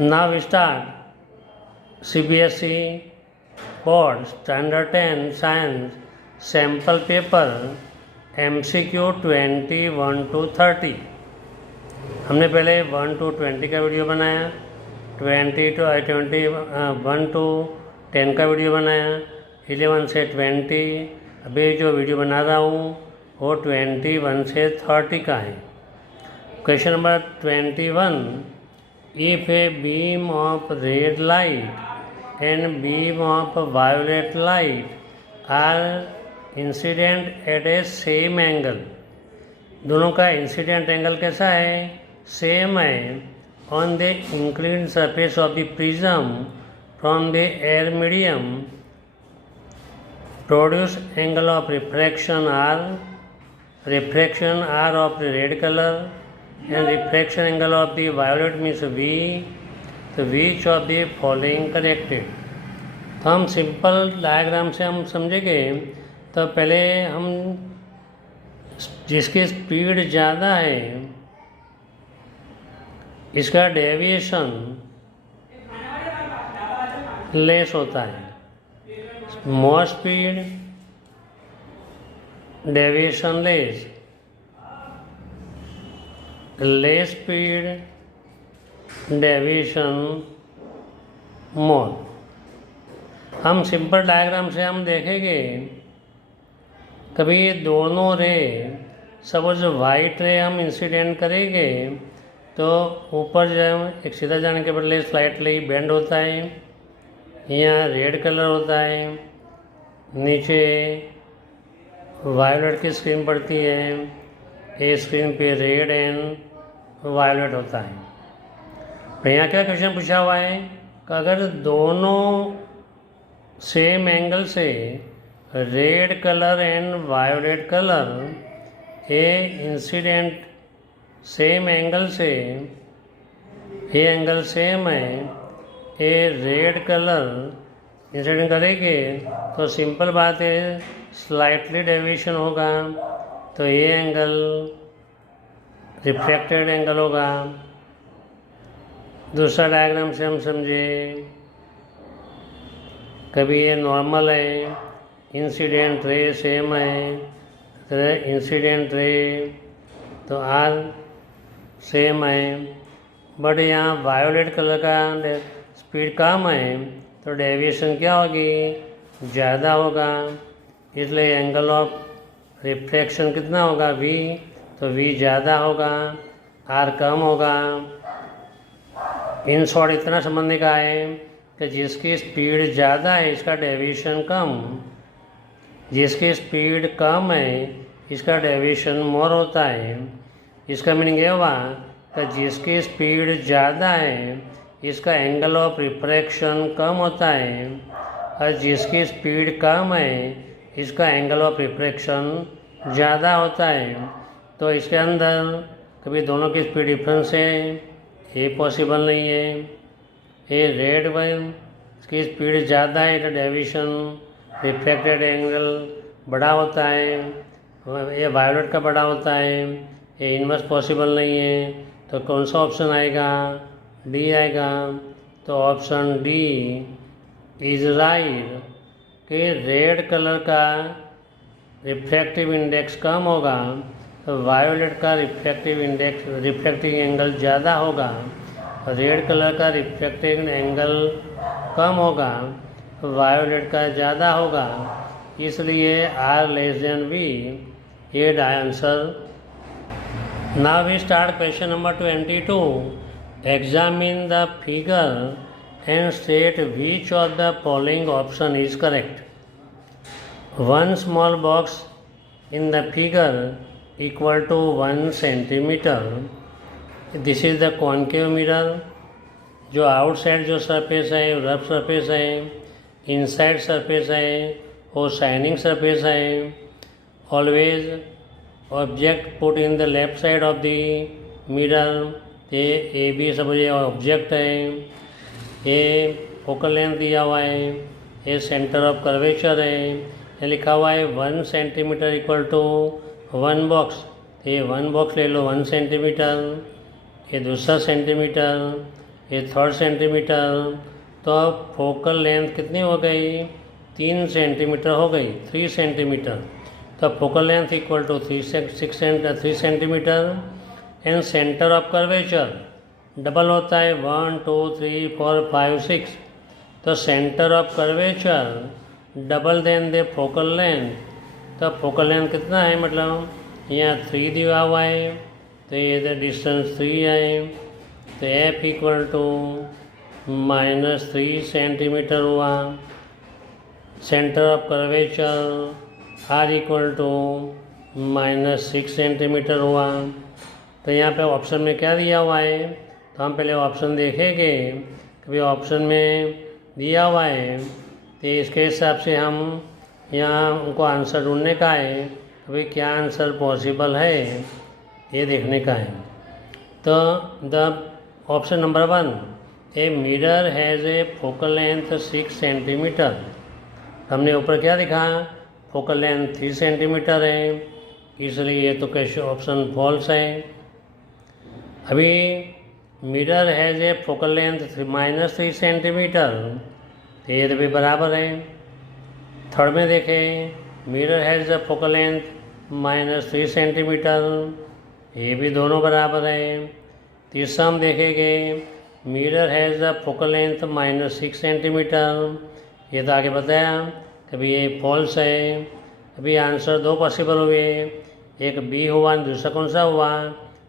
Now we start CBSE Board Standard 10 Science Sample Paper MCQ 21 to 30। हमने पहले 1 to 20 का video बनाया, 1 to 10 का वीडियो बनाया, 11 से 20। अभी जो वीडियो बना रहा हूँ वो 21 से 30 का है। Question number 21, if a beam of red light and beam of violet light are incident at a same angle, दोनों का इंसिडेंट एंगल कैसा है? सेम है। On the inclined surface of the prism from the air medium produce angle of refraction are of the red colour and refraction angle of the violet means V, तो which of the following corrected। तो हम simple diagram से हम समझेंगे। तो पहले हम जिसकी स्पीड ज़्यादा है इसका डेविएशन लेस होता है। More speed deviation less speed deviation more. हम सिंपल डायग्राम से हम देखेंगे, कभी दोनों रे सपोज वाइट रे हम इंसिडेंट करेंगे तो ऊपर जब एक सीधा जाने के बदले स्लाइटली बेंड होता है, यहाँ रेड कलर होता है, नीचे वायलेट की स्क्रीन पड़ती है, ये स्क्रीन पे रेड एंड वायलेट होता है। तो यहाँ क्या क्वेश्चन पूछा हुआ है कि अगर दोनों सेम एंगल से red colour and violet colour ये इंसिडेंट सेम एंगल से, ये एंगल सेम है, ये रेड कलर इंसिडेंट करेंगे तो सिंपल बात है स्लाइटली डेविएशन होगा, तो ये एंगल रिफ्लेक्टेड एंगल होगा। दूसरा डायग्राम से हम समझे, कभी ये नॉर्मल है, इंसिडेंट रे सेम है, तो इंसिडेंट रे तो आर सेम है, बट यहाँ वायोलेट कलर का स्पीड कम है तो डेविएशन क्या होगी? ज़्यादा होगा। इसलिए एंगल ऑफ रिफ्लेक्शन कितना होगा? V, तो V ज़्यादा होगा, R कम होगा। इन शॉर्ट इतना समझने का है कि जिसकी स्पीड ज़्यादा है इसका डेविएशन कम, जिसकी स्पीड कम है इसका डेविएशन मोर होता है। इसका मीनिंग ये हुआ कि जिसकी स्पीड ज़्यादा है इसका एंगल ऑफ रिफ्रैक्शन कम होता है, और जिसकी स्पीड कम है इसका एंगल ऑफ रिफ्रैक्शन ज़्यादा होता है। तो इसके अंदर कभी दोनों की स्पीड डिफरेंस है, ये पॉसिबल नहीं है। ये रेड वाइन इसकी स्पीड ज़्यादा है तो डेविएशन रिफ्लेक्टेड एंगल बड़ा होता है, ये वायलेट का बड़ा होता है, ये इनवर्स पॉसिबल नहीं है। तो कौन सा ऑप्शन आएगा? डी आएगा। तो ऑप्शन डी इज राइट कि रेड कलर का रिफ्रैक्टिव इंडेक्स कम होगा तो वायोलेट का रिफ्रैक्टिव एंगल ज़्यादा होगा, रेड कलर का रिफ्रैक्टिव एंगल कम होगा, वायोलेट का ज़्यादा होगा। इसलिए R लेस देन V, ये answer. Now we start question number 22। Examine the figure and state which of the following option is correct. One small box in the figure equal to 1 centimeter. This is the concave mirror। जो outside जो surface है rough surface है, inside surface है वो shining surface है। Always object put in the left side of the mirror. ये A B सब ये ऑब्जेक्ट है, ये फोकल लेंथ दिया हुआ है, ये सेंटर ऑफ कर्वेचर है, ये लिखा हुआ है 1 सेंटीमीटर इक्वल टू 1 बॉक्स। ये 1 बॉक्स ले लो 1 सेंटीमीटर, ये दूसरा सेंटीमीटर, ये 3rd सेंटीमीटर, तो अब फोकल लेंथ कितनी हो गई, 3 सेंटीमीटर हो गई, 3 सेंटीमीटर। तो focal length equal to 3 centimetre. And centre of curvature double होता है 1 2 3 4 5 6। तो centre of curvature double then the focal length. तो फोकल लेंथ कितना है, मतलब यहाँ 3 दिया हुआ है, तो ये डिस्टेंस 3 है। तो एफ इक्वल टू -3 सेंटीमीटर हुआ। Centre of curvature R equal to -6 centimetre हुआ। तो यहाँ पे ऑप्शन में क्या दिया हुआ है, तो हम पहले ऑप्शन देखेंगे। कभी ऑप्शन में दिया हुआ है तो इसके हिसाब से हम यहाँ उनको आंसर ढूंढने का है, कभी क्या आंसर पॉसिबल है ये देखने का है। तो the option number 1, a mirror has a focal length 6 centimetre. हमने ऊपर क्या दिखा, फोकल लेंथ 3 सेंटीमीटर है, इसलिए ये तो कैसे ऑप्शन फॉल्स है। अभी mirror has a focal length -3 centimetre, तो ये तो भी बराबर है। थर्ड में देखें, mirror has a focal length -3 centimetre, ये भी दोनों बराबर है। तीसरा हम देखेंगे, mirror has a focal length -6 centimetre, ये तो आगे बताया, कभी ये फॉल्स है। अभी आंसर 2 पॉसिबल हुए, एक बी हुआ, दूसरा कौन सा हुआ,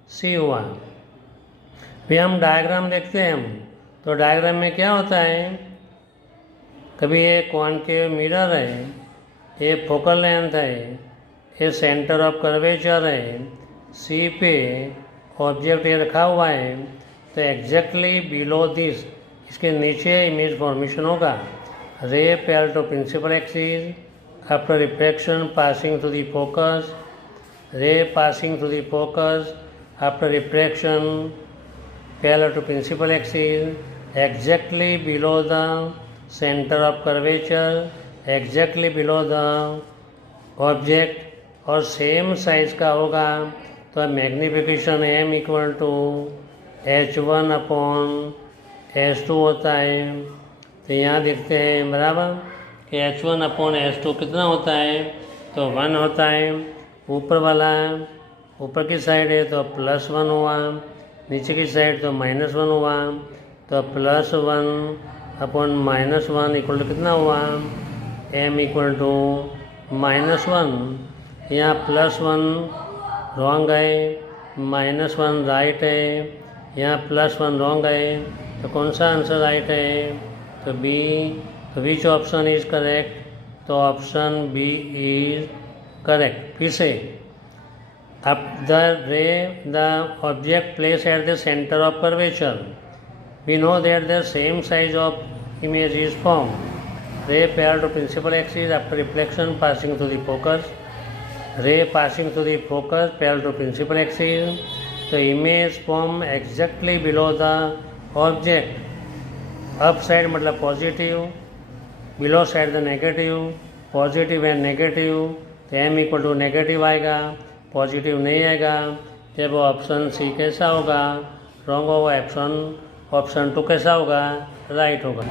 सी हुआ। फिर हम डायग्राम देखते हैं तो डायग्राम में क्या होता है, कभी ये कॉनकेव मिरर है, ये फोकल लेंथ है, ये सेंटर ऑफ कर्वेचर है, सी पे ऑब्जेक्ट ये रखा हुआ है, तो एग्जैक्टली बिलो दिस, इसके नीचे इमेज फॉर्मेशन होगा। Ray parallel to principal axis after reflection passing through the focus, ray passing through the focus after reflection parallel to principal axis exactly below the centre of curvature, exactly below the object, और same size का होगा। तो magnification m equal to h1 upon h2 होता है। तो यहाँ देखते हैं बराबर कि h1 अपॉन h2 कितना होता है, तो 1 होता है। ऊपर वाला ऊपर की साइड है तो +1 हुआ, नीचे की साइड तो -1 हुआ, तो +1 अपॉन -1 इक्वल टू कितना हुआ, m इक्वल टू -1। यहाँ +1 रॉन्ग है, -1 राइट है, यहाँ +1 रॉन्ग है, तो कौन सा आंसर राइट है, तो बी। तो विच ऑप्शन इज करेक्ट, तो ऑप्शन बी इज करेक्ट। फिर से, अब the object place at the centre of curvature, we know that the same size of image is form. Ray parallel to principal axis after reflection passing through the focus, ray passing through the focus parallel to principal axis, तो image form exactly below the object. Up side मतलब positive, below side the negative, positive and negative, तो m equal to negative आएगा, positive नहीं आएगा। जब option C कैसा होगा, wrong होगा। ऑप्शन 2 कैसा होगा, राइट होगा।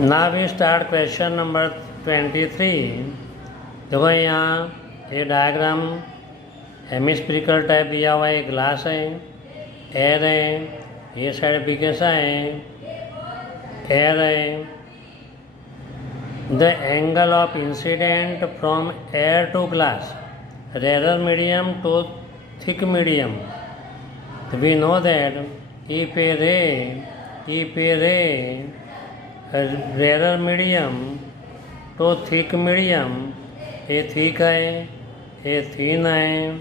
Now we start question number 23। देखो यहाँ ये डायग्राम हेमिस्फेरिकल टाइप दिया हुआ है, ग्लास है, एयर है, ये साइड भी कैसा है, एयर है। The angle of incident from air to glass, rarer medium to thick medium. We know that if a ray rarer medium to thick medium, ये थिक है, ये थीन है,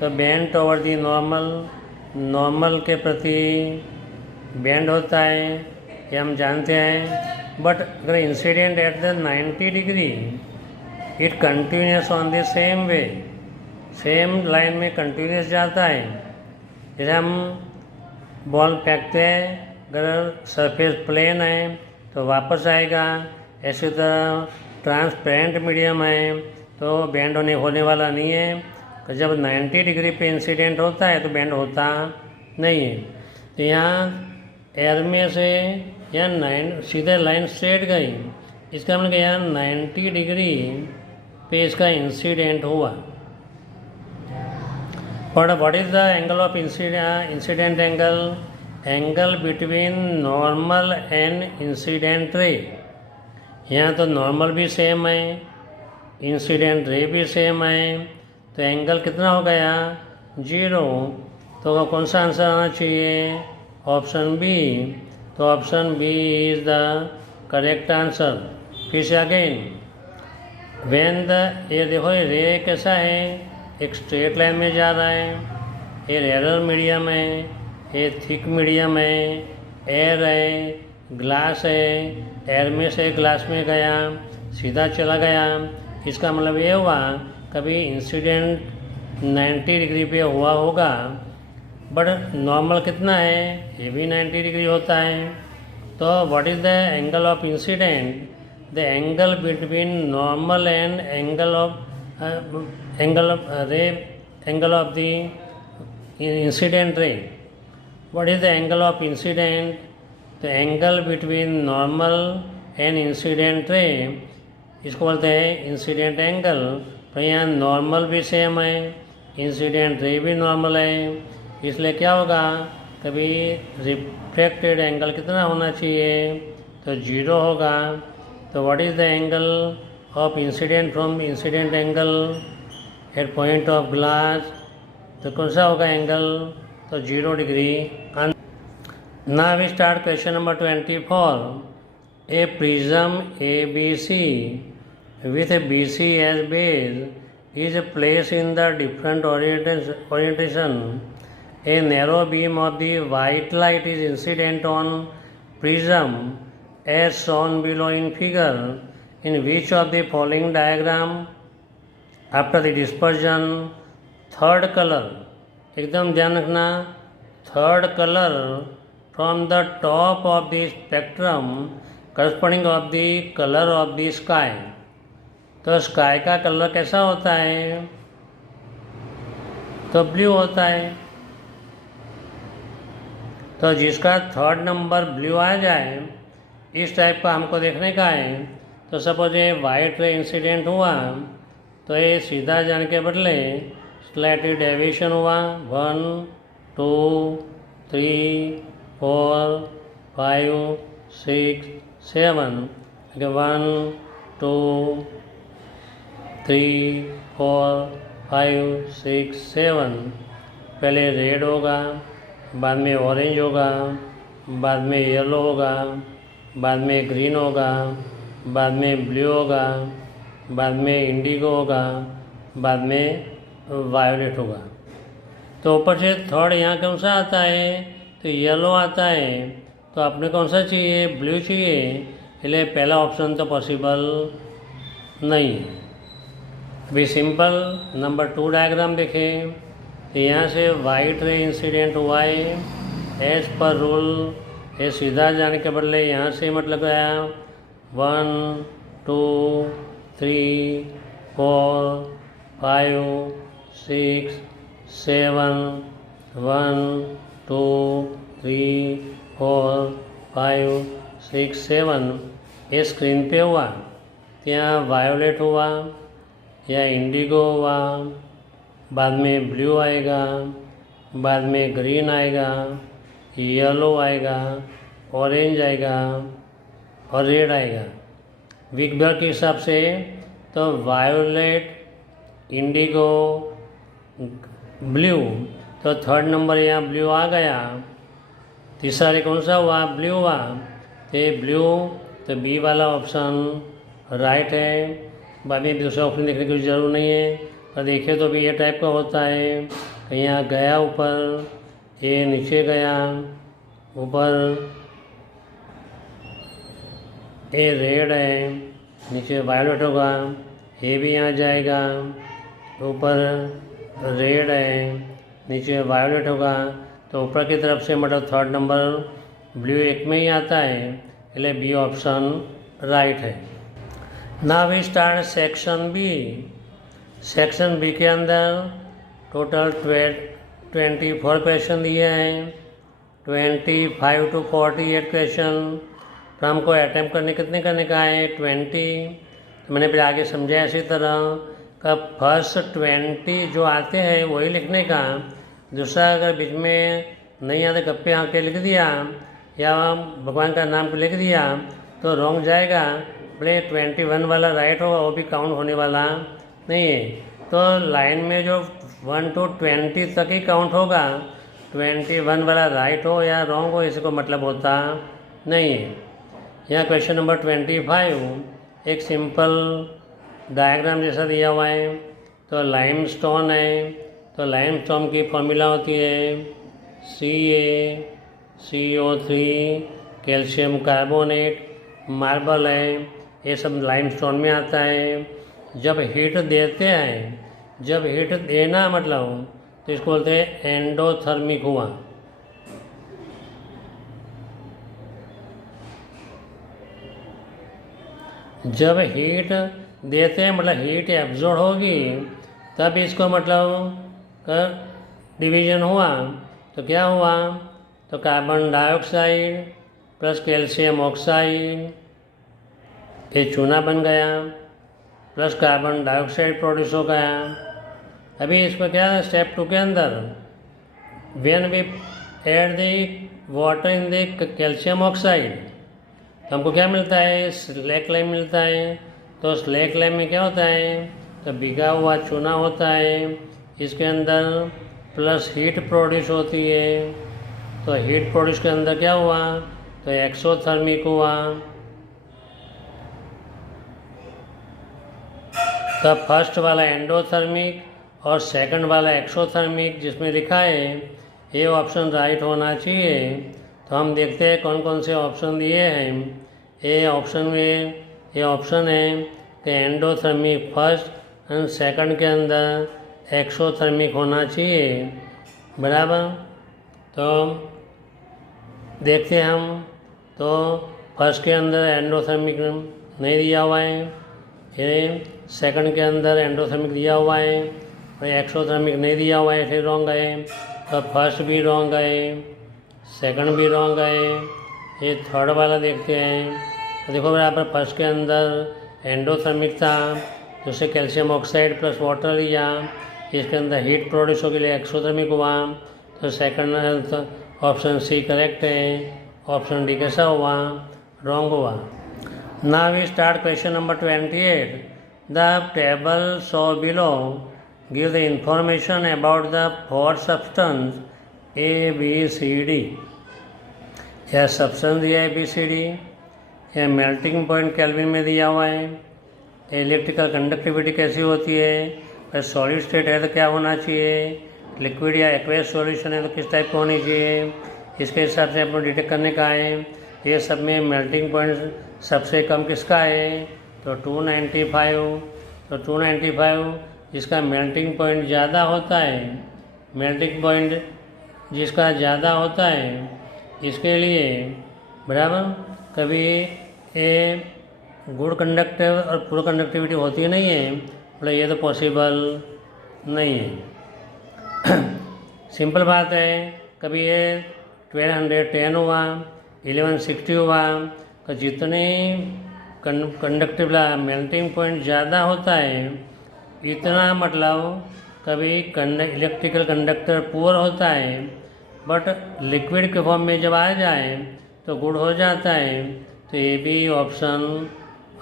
तो बेंड ओवर दी नॉर्मल के प्रति बेंड होता है, ये हम जानते हैं। बट अगर incident at the 90 degree, it continuous on the same way, same line में कंटिन्यूस जाता है। जैसे हम बॉल फेंकते हैं, अगर सरफेस प्लेन है तो वापस आएगा, ऐसी तरह ट्रांसपेरेंट मीडियम है तो बेंड होने वाला नहीं है। तो जब 90 डिग्री पे इंसिडेंट होता है तो बेंड होता नहीं है। तो यहाँ एयर में से यहाँ सीधे लाइन स्ट्रेट गई, इसका मतलब यहाँ 90 डिग्री पे इसका इंसिडेंट हुआ। But what is the angle of incident angle between normal and incident ray. यहाँ तो नॉर्मल भी सेम है, इंसिडेंट रे भी सेम है, तो एंगल कितना हो गया 0। तो कौन सा आंसर आना चाहिए, ऑप्शन बी। तो option B is the correct answer. फिर से अगेन वेन द, ये देखो ये रे कैसा है, एक स्ट्रेट लाइन में जा रहा है, ये रेयर मीडियम है, ये थिक मीडियम है, एयर है, ग्लास है, एयर में से ग्लास में गया, सीधा चला गया। इसका मतलब ये हुआ कभी इंसिडेंट 90 डिग्री पे हुआ होगा, बट नॉर्मल कितना है, ये भी 90 डिग्री होता है। तो what is the angle of incident, the angle between normal and angle of the incident ray. What is the angle of incident, the angle between normal and incident ray, इसको बोलते हैं इंसिडेंट एंगल। तो यहाँ normal भी same है, incident ray भी normal है, इसलिए क्या होगा कभी रिफ्लेक्टेड एंगल कितना होना चाहिए, तो 0 होगा। तो what is the angle of incident from incident angle at point of glass, तो कौन सा होगा एंगल, तो 0 degree. Now we start question number 24। A prism ABC with BC as base is placed in the different orientation. A narrow beam of the white light is incident on prism as shown below in figure. In which of the following diagram after the dispersion third color, एकदम ध्यान रखना, third color from the top of the spectrum corresponding of the color of the sky। तो sky का colour कैसा होता है, तो blue होता है। तो जिसका थर्ड नंबर ब्लू आ जाए, इस टाइप का हमको देखने का है। तो सपोज ये वाइट रे इंसिडेंट हुआ, तो ये सीधा जाने के बदले स्लाइटली डेविएशन हुआ, 1 2 3 4 5 6 7, 1 2 3 4 5 6 7। पहले रेड होगा, बाद में ऑरेंज होगा, बाद में येलो होगा, बाद में ग्रीन होगा, बाद में ब्लू होगा, बाद में इंडिगो होगा, बाद में वायोलेट होगा। तो ऊपर से थर्ड यहाँ कौन सा आता है, तो येलो आता है। तो आपने कौन सा चाहिए, ब्लू चाहिए, इसलिए पहला ऑप्शन तो पॉसिबल नहीं है। अभी सिंपल नंबर 2 डायग्राम देखें, तो यहाँ से वाइट रे इंसिडेंट हुआ है एज पर रूल, ये सीधा जाने के बदले यहाँ से मतलब गया 1 2 3 4 5 6 7, 1 2 3 4 5 6 7। ये स्क्रीन पे हुआ, यहाँ वायोलेट हुआ या इंडिगो हुआ, बाद में ब्लू आएगा, बाद में ग्रीन आएगा, येलो आएगा, ऑरेंज आएगा और रेड आएगा। विग ब्लड के हिसाब से तो वायोलेट, इंडिगो, ब्लू, तो थर्ड नंबर यहाँ ब्लू आ गया। तीसरा कौन सा हुआ, ब्लू हुआ, तो ब्लू, तो बी वाला ऑप्शन राइट है। बाद में दूसरा ऑप्शन देखने की जरूरत नहीं है, पर देखे तो भी ये टाइप का होता है, कहीं यहाँ गया ऊपर, ये नीचे गया ऊपर, ये रेड है, नीचे वायलेट होगा, ये भी यहाँ जाएगा, ऊपर रेड है, नीचे वायलेट होगा। तो ऊपर की तरफ से मतलब थर्ड नंबर ब्लू एक में ही आता है, इसलिए बी ऑप्शन राइट है। Now we start section B. Section B के अंदर टोटल 24 क्वेश्चन दिए हैं। 25 to 48 क्वेश्चन। तो हमको अटैम्प्ट करने कितने करने का है 20। तो मैंने फिर आगे समझाया इसी तरह का फर्स्ट 20 जो आते हैं वही लिखने का। दूसरा अगर बीच में नहीं आते गप्पे आके लिख दिया या भगवान का नाम लिख दिया तो रॉन्ग जाएगा। भले 21 वाला राइट होगा वो भी काउंट होने वाला नहीं है। तो लाइन में जो 1 to 20 तक ही काउंट होगा। 21 वाला राइट हो या रॉन्ग हो इसको मतलब होता नहीं है। यहाँ क्वेश्चन नंबर 25 एक सिंपल डायग्राम जैसा दिया हुआ है। तो लाइमस्टोन है, तो लाइमस्टोन की फॉर्मूला होती है CaCO3, कैल्शियम कार्बोनेट, मार्बल है, ये सब लाइमस्टोन में आता है। जब हीट देते हैं, जब हीट देना मतलब तो इसको बोलते हैं एंडोथर्मिक हुआ। जब हीट देते हैं मतलब हीट एब्जॉर्ब होगी तब इसको मतलब डिवीजन हुआ। तो क्या हुआ, तो carbon dioxide plus calcium oxide ये चूना बन गया, प्लस कार्बन डाइऑक्साइड प्रोड्यूस हो गया। अभी इसमें क्या है स्टेप 2 के अंदर when we add the water in the calcium oxide तो हमको क्या मिलता है स्लैक लाइम मिलता है। तो स्लैक लाइम में क्या होता है, तो भिगा हुआ चूना होता है, इसके अंदर प्लस हीट प्रोड्यूस होती है। तो हीट प्रोड्यूस के अंदर क्या हुआ, तो एक्सोथर्मिक हुआ। तो फर्स्ट वाला एंडोथर्मिक और सेकंड वाला एक्सोथर्मिक जिसमें लिखा है ये ऑप्शन राइट होना चाहिए। तो हम देखते हैं कौन कौन से ऑप्शन दिए हैं। ये ऑप्शन में ये ऑप्शन है कि एंडोथर्मिक फर्स्ट एंड सेकंड के अंदर एक्सोथर्मिक होना चाहिए, बराबर। तो देखते हैं हम, तो फर्स्ट के अंदर एंडोथर्मिक नहीं दिया हुआ है, ये सेकंड के अंदर एंडोथर्मिक दिया हुआ है और एक्सोथर्मिक नहीं दिया हुआ है, फिर रॉन्ग है। तो फर्स्ट भी रॉन्ग है, सेकंड भी रॉन्ग है। ये थर्ड वाला देखते हैं। तो देखो बराबर फर्स्ट के अंदर एंडोथर्मिक था, तो उससे कैल्शियम ऑक्साइड प्लस वाटर लिया, इसके अंदर हीट प्रोड्यूस होने के लिए एक्सोथर्मिक हुआ। तो सेकंड ऑप्शन सी करेक्ट है, ऑप्शन डी कैसा हुआ, रॉन्ग हुआ। Now we start question number 28। The table show below give the information about the 4 substance ABCD। यह सब्सटेंस दिया है ABCD, यह मेल्टिंग पॉइंट केल्विन में दिया हुआ है, इलेक्ट्रिकल कंडक्टिविटी कैसी होती है, फिर सॉलिड स्टेट है तो क्या होना चाहिए, लिक्विड या एक्वेस सॉल्यूशन है तो किस टाइप का होनी चाहिए, इसके हिसाब से आपको डिटेक्ट करने का है। ये सब में मेल्टिंग पॉइंट सबसे कम किसका है, तो 295। तो 295 जिसका मेल्टिंग पॉइंट ज़्यादा होता है, मेल्टिंग पॉइंट जिसका ज़्यादा होता है इसके लिए बराबर कभी ये गुड कंडक्टिव और पुअर कंडक्टिविटी होती नहीं है, मतलब ये तो पॉसिबल नहीं है। सिंपल बात है, कभी ये 1210 हुआ, 1160 हुआ, तो जितने कंडक्टिव मेल्टिंग पॉइंट ज़्यादा होता है इतना मतलब कभी इलेक्ट्रिकल कंडक्टर पुअर होता है, बट लिक्विड के फॉर्म में जब आ जाए तो गुड हो जाता है। तो ये भी ऑप्शन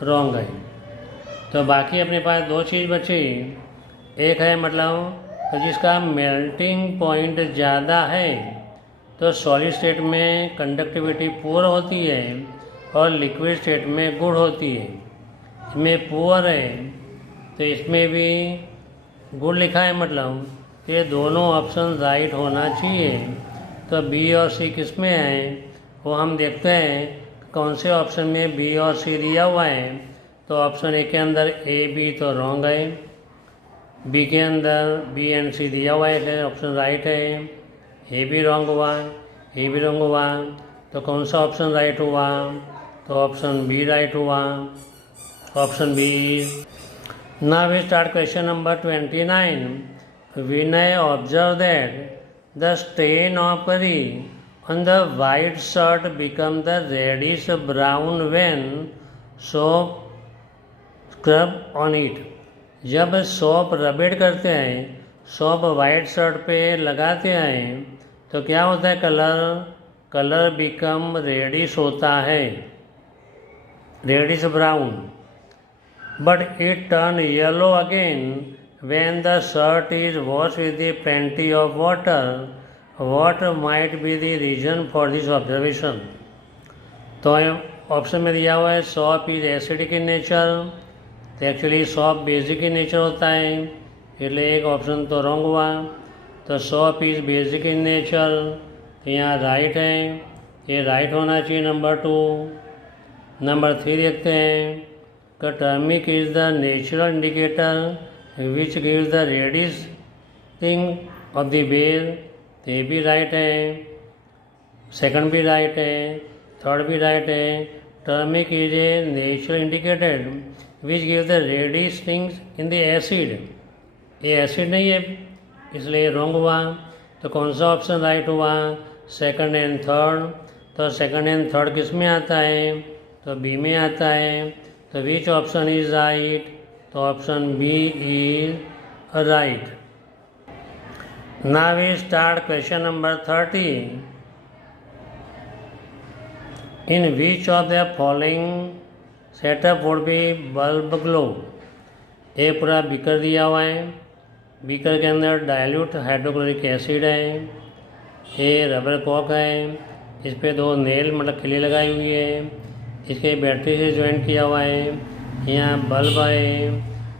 रॉन्ग है। तो बाकी अपने पास 2 चीज़ बची। एक है मतलब तो जिसका मेल्टिंग पॉइंट ज़्यादा है तो सॉलिड स्टेट में कंडक्टिविटी पुअर होती है और लिक्विड स्टेट में गुड होती है। इसमें पुअर है तो इसमें भी गुड लिखा है, मतलब ये दोनों ऑप्शन राइट होना चाहिए। तो बी और सी किस में है वो हम देखते हैं कौन से ऑप्शन में बी और सी दिया हुआ है। तो ऑप्शन ए के अंदर ए बी तो रॉन्ग है, बी के अंदर बी एंड सी दिया हुआ है, ऑप्शन राइट है। ए भी रॉन्ग हुआ, ए भी रॉन्ग हुआ, तो कौन सा ऑप्शन राइट हुआ, तो ऑप्शन बी राइट हुआ, option B. Now we start question number 29। Vinay observe that the stain of curry On the white shirt become the reddish brown when soap scrub on it. जब soap रबेड करते हैं, soap white shirt पे लगाते हैं तो क्या होता है, कलर बिकम रेडिश होता है, reddish brown. But it turn yellow again when the shirt is washed with plenty of water. What might be the reason for this observation? तो ऑप्शन में दिया हुआ है soap is acidic in nature, तो actually soap basic in nature होता है, એટલે एक ऑप्शन तो रॉन्ग हुआ. तो soap is basic in nature, तो यहाँ राइट है, ये राइट होना चाहिए नंबर 2. नंबर 3 देखते हैं कि turmeric is the natural indicator which gives the reddish thing of the bell. ये भी राइट है, सेकंड भी राइट है, थर्ड भी राइट है. Turmeric is a natural indicated which gives the reddish things in the acid. ये acid नहीं है इसलिए रॉन्ग हुआ. तो कौन सा ऑप्शन राइट हुआ, सेकंड एंड थर्ड. तो सेकंड एंड थर्ड किस में आता है, तो बी में आता है. तो विच ऑप्शन इज राइट, तो option B is right. Now we start question number 30. In which of the following setup would be bulb glow. ये पूरा बीकर दिया हुआ है, बीकर के अंदर डाइल्यूट हाइड्रोक्लोरिक एसिड है, ये रबर कॉक है, इस पर 2 नेल मतलब खिली लगाई हुई है, इसके बैटरी से ज्वाइन किया हुआ है, यहाँ बल्ब है,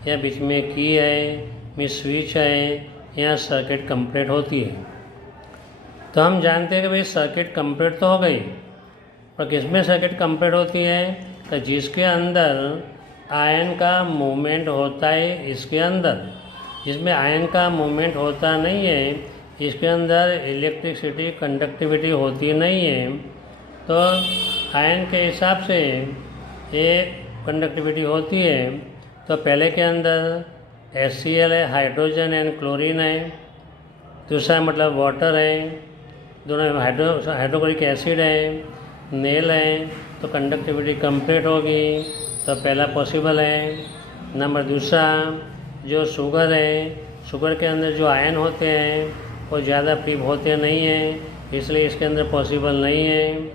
यहाँ बीच में की है, में स्विच है, यहाँ सर्किट कंप्लीट होती है. तो हम जानते हैं कि भाई सर्किट कंप्लीट तो हो गई, पर किसमें सर्किट कंप्लीट होती है, तो जिसके अंदर आयन का मूवमेंट होता है, इसके अंदर. जिसमें आयन का मूवमेंट होता नहीं है, इसके अंदर इलेक्ट्रिसिटी कंडक्टिविटी होती नहीं है. तो आयन के हिसाब से ये कंडक्टिविटी होती है. तो पहले के अंदर HCl है, हाइड्रोजन एंड क्लोरीन है. दूसरा मतलब वाटर है, दोनों हाइड्रोक्लोरिक एसिड है, नेल है. तो कंडक्टिविटी कंप्लीट होगी, तो पहला पॉसिबल है. नंबर दूसरा जो शुगर है, शुगर के अंदर जो आयन होते हैं वो ज़्यादा प्रीप होते नहीं हैं, इसलिए इसके अंदर पॉसिबल नहीं है.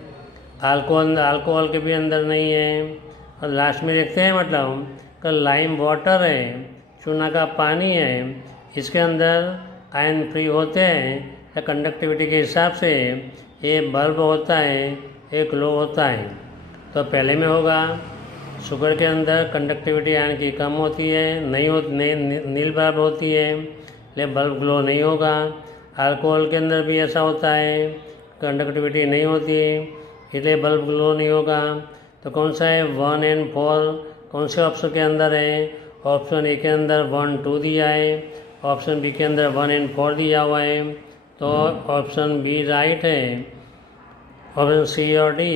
अल्कोहल के भी अंदर नहीं है. और लास्ट में देखते हैं मतलब कि लाइम वाटर है, चूना का पानी है, इसके अंदर आयन फ्री होते हैं. या कंडक्टिविटी के हिसाब से ये बल्ब होता है, ये ग्लो होता है. तो पहले में होगा शुगर के अंदर कंडक्टिविटी आयन की कम होती है, नील बल्ब होती है, लेकिन बल्ब ग्लो नहीं होगा. अल्कोहल के अंदर भी ऐसा होता है, कंडक्टिविटी नहीं होती, इसलिए बल्ब ग्लो नहीं होगा. तो कौन सा है 1 और 4, कौन से ऑप्शन के अंदर है, ऑप्शन ए के अंदर 1, 2 दिया है, ऑप्शन बी के अंदर 1 और 4 दिया हुआ है. तो ऑप्शन बी राइट है, ऑप्शन सी और डी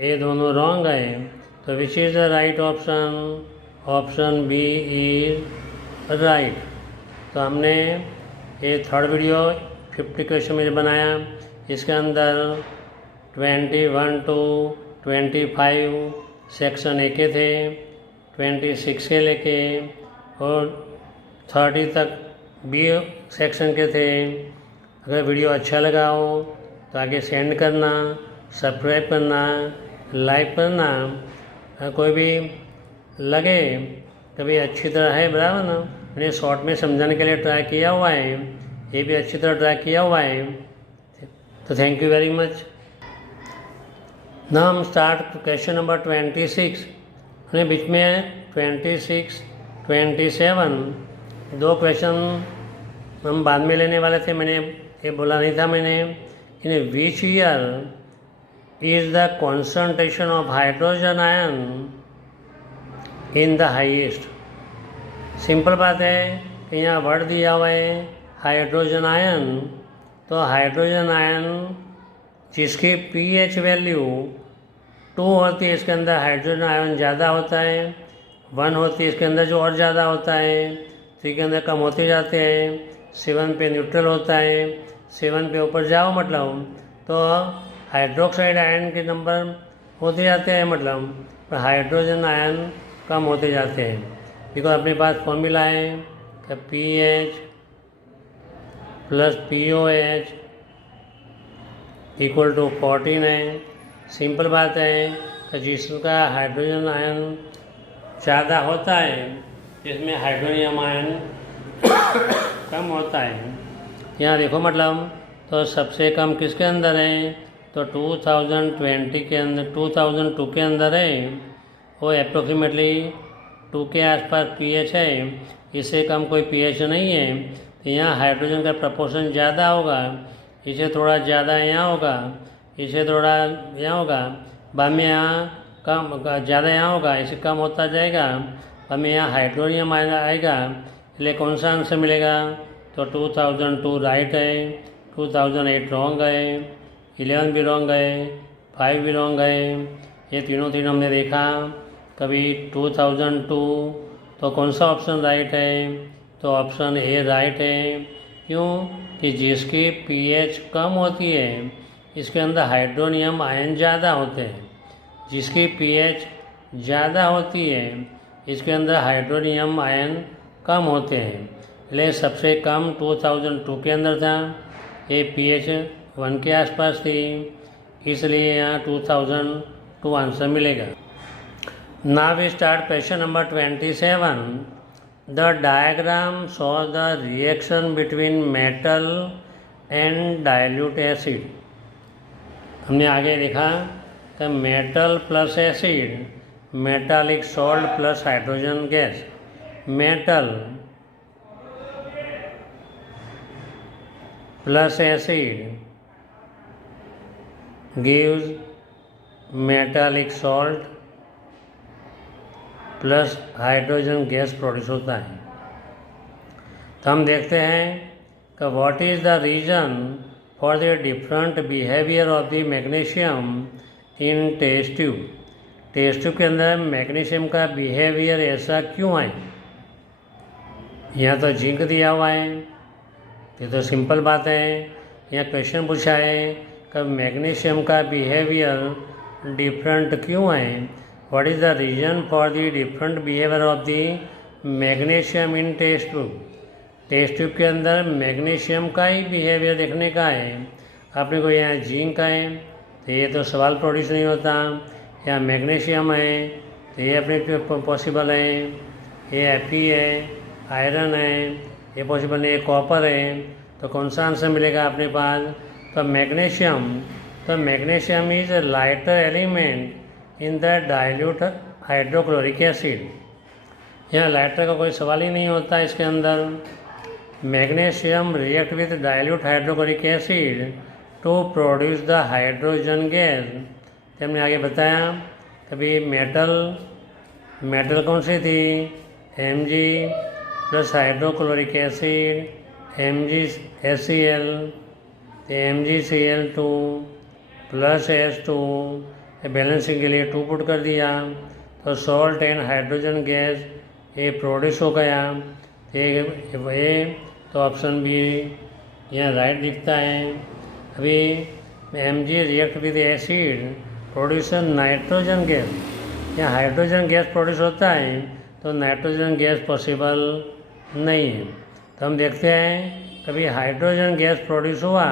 ये दोनों रॉन्ग है. तो which is the right option, option B is right. तो हमने ये थर्ड वीडियो 50 क्वेश्चन में बनाया, इसके अंदर 21 to 25 सेक्शन ए के थे, 26 के लेके और 30 तक बी सेक्शन के थे. अगर वीडियो अच्छा लगा हो तो आगे सेंड करना, सब्सक्राइब करना, लाइक करना. कोई भी लगे कभी अच्छी तरह है बराबर ना, मैंने शॉर्ट में समझाने के लिए ट्राई किया हुआ है, ये भी अच्छी तरह ट्राई किया हुआ है. तो thank you very much. Now हम स्टार्ट क्वेश्चन नंबर 26. हमने बीच में 26, 27 2 क्वेश्चन हम बाद में लेने वाले थे, मैंने ये बोला नहीं था मैंने. In which year is the concentration of hydrogen ion in the highest. Simple बात है कि यहाँ वर्ड दिया हुआ है हाइड्रोजन आयन. तो हाइड्रोजन आयन जिसकी pH वैल्यू 2 होती है, इसके अंदर हाइड्रोजन आयन ज़्यादा होता है. 1 होती है इसके अंदर जो और ज़्यादा होता है, 3 के अंदर कम होते जाते हैं. 7 पे न्यूट्रल होता है, 7 पे ऊपर जाओ मतलब तो हाइड्रोक्साइड आयन के नंबर होते जाते हैं, मतलब हाइड्रोजन आयन कम होते जाते हैं। बिकॉज अपने पास फॉर्मूला है कि PH plus POH equal to 14 है। सिंपल बात है कि जिसका हाइड्रोजन आयन ज़्यादा होता है जिसमें हाइड्रोनियम आयन कम होता है। यहाँ देखो मतलब तो सबसे कम किसके अंदर है, तो 2020 के अंदर 2002 के अंदर है, वो अप्रोक्सीमेटली 2 के आसपास pH है। इससे कम कोई pH नहीं है, तो यहाँ हाइड्रोजन का प्रपोर्शन ज़्यादा होगा, इसे थोड़ा ज़्यादा यहाँ होगा, इसे थोड़ा यहाँ होगा, बाद में यहाँ कम ज़्यादा यहाँ होगा, इसे कम होता जाएगा, बाद में यहाँ हाइड्रोनियम आएगा। इसलिए कौन सा आंसर मिलेगा, तो 2002 राइट है, 2008 रॉन्ग है, 11 भी रॉन्ग है, 5 भी रॉन्ग है। ये तीनों हमने देखा। कभी 2002 तो कौन सा ऑप्शन राइट है, तो ऑप्शन ए राइट है। क्यों कि जिसकी pH कम होती है इसके अंदर हाइड्रोनियम आयन ज़्यादा होते हैं, जिसकी pH ज़्यादा होती है इसके अंदर हाइड्रोनियम आयन कम होते हैं। इसलिए सबसे कम 2002 के अंदर था, ये pH 1 के आसपास थी, इसलिए यहाँ 2002 आंसर मिलेगा। Now we start question number 27। The diagram show the reaction between metal and dilute acid. हमने आगे देखा कि metal plus acid, metallic salt plus hydrogen gas. Metal plus acid gives metallic salt plus hydrogen gas produce होता है। तो हम देखते हैं कि what is the reason for the different behaviour of the magnesium in test tube. Test tube के अंदर magnesium का बिहेवियर ऐसा क्यों है। यहाँ तो जिंक दिया हुआ है, ये तो सिंपल बात है। यहाँ क्वेश्चन पूछा है कि मैग्नीशियम का बिहेवियर डिफरेंट क्यों है। What is the reason for the different behaviour of the magnesium in test tube. Test tube के अंदर मैग्नीशियम का ही बिहेवियर देखने का है। अपने को यहाँ जिंक है तो ये तो सवाल प्रोड्यूस नहीं होता, यहाँ मैग्नीशियम है तो ये अपने पॉसिबल है, ये Fe है, आयरन है, ये पॉसिबल नहीं, ये कॉपर है, तो कौन सा आंसर मिलेगा अपने पास, तो magnesium is a lighter element in the dilute hydrochloric acid. यहाँ लाइटर का कोई सवाल ही नहीं होता इसके अंदर। Magnesium react with dilute hydrochloric acid to produce the hydrogen gas. हमने आगे बताया कभी मेटल कौन सी थी, Mg plus hydrochloric acid MgHCl, MgCl2 plus H2, balancing के लिए 2 पुट कर दिया तो सॉल्ट एंड हाइड्रोजन गैस ये प्रोड्यूस हो गया। ये तो ऑप्शन बी यहाँ राइट दिखता है। अभी Mg react with acid producer nitrogen gas, यहाँ हाइड्रोजन गैस प्रोड्यूस होता है तो नाइट्रोजन गैस पॉसिबल नहीं है। तो हम देखते हैं कभी हाइड्रोजन गैस प्रोड्यूस हुआ।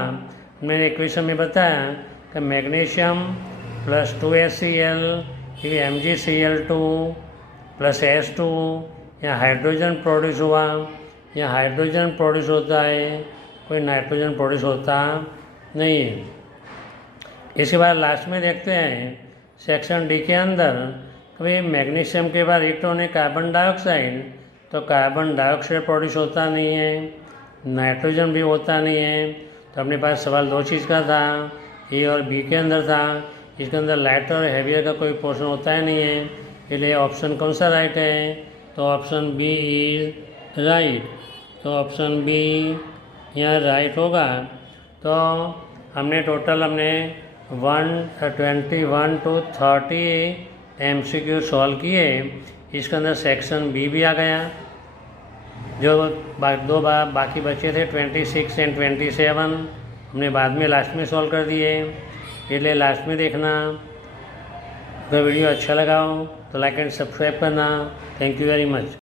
मैंने इक्वेशन में बताया कि magnesium plus 2HCl MgCl2 plus H2, यहाँ हाइड्रोजन प्रोड्यूस हुआ, यहाँ हाइड्रोजन प्रोड्यूस होता है, कोई नाइट्रोजन प्रोड्यूस होता नहीं है। इसके बाद लास्ट में देखते हैं सेक्शन डी के अंदर कभी मैग्नीशियम के बाद इलेक्ट्रॉन है कार्बन डाइऑक्साइड, तो कार्बन डाइऑक्साइड प्रोड्यूस होता नहीं है, नाइट्रोजन भी होता नहीं है। तो अपने पास सवाल 2 चीज़ का था, ए और बी के अंदर था। इसके अंदर लाइटर और हैवियर का कोई पोर्शन होता ही नहीं है, इसलिए ऑप्शन कौन सा राइट है, तो ऑप्शन बी इज राइट। तो ऑप्शन बी यहाँ राइट होगा। तो हमने टोटल 121 to 30 MCQ सॉल्व किए। इसके अंदर सेक्शन बी भी आ गया। जो बाकी बचे थे 26 and 27, हमने बाद में लास्ट में सॉल्व कर दिए, इसलिए लास्ट में देखना। अगर वीडियो अच्छा लगा हो तो लाइक एंड सब्सक्राइब करना। Thank you very much.